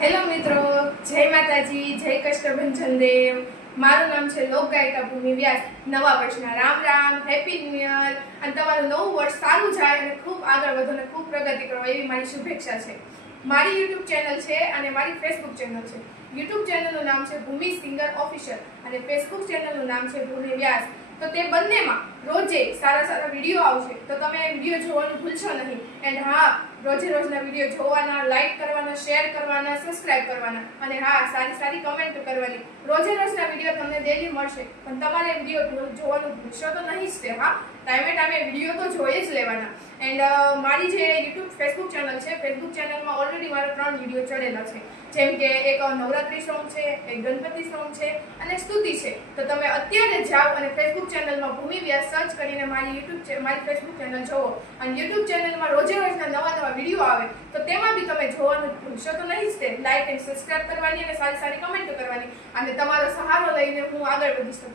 Hello મિત્રો, જય માતાજી, જય કષ્ટભંજન દેવ. મારું નામ છે લોકગાયિકા ભૂમિ વ્યાસ. નવા વર્ષના Ram Ram, happy new year અને તમારું નવું વર્ષ સારું જાય અને ખૂબ આગળ વધો અને ખૂબ પ્રગતિ કરો એવી મારી શુભેચ્છા છે. મારી યુટ્યુબ ચેનલ છે અને મારી ફેસબુક ચેનલ છે. યુટ્યુબ ચેનલનું નામ છે ભૂમિ સિંગર ઓફિશિયલ અને ફેસબુક ચેનલનું નામ છે ભૂમિ વ્યાસ. તો તે બંનેમાં રોજે સારા વિડીયો આવશે, તો તમે વિડીયો જોવાનું ભૂલશો નહીં. એન્ડ હા, રોજના વિડીયો જોવાના, લાઈક કરવાના, શેર કરવાના, સબસ્ક્રાઇબ કરવાના અને હા, સારી કમેન્ટ કરવાની. રોજના વિડીયો તમને ડેલી મળશે, પણ તમારે વિડીયો જોવાનું ભૂલશો તો નહીં જ તે. હા, ટાઈમે વિડીયો તો જોઈ જ લેવાના. એન્ડ મારી જે યુટ્યુબ ફેસબુક ચેનલ છે, ફેસબુક ચેનલમાં ઓલરેડી મારા 3 વિડીયો ચડેલા છે. જેમ કે એક નવરાત્રી સોંગ છે, એક ગણપતિ સોંગ છે અને સ્તુતિ છે. તો તમે અત્યારે જાઓ અને ફેસબુક ચેનલમાં ભૂમિ વ્યાસ સર્ચ કરીને મારી ફેસબુક ચેનલ જોવો અને યુટ્યુબ ચેનલમાં રોજના નવા વિડીયો આવે, તો તેમાં બી તમે જોવાનું ભૂલશો તો નહીં જ તે. લાઈક એન્ડ સબસ્ક્રાઇબ કરવાની અને સારી કમેન્ટ કરવાની અને તમારો સહારો લઈને હું આગળ વધીશ.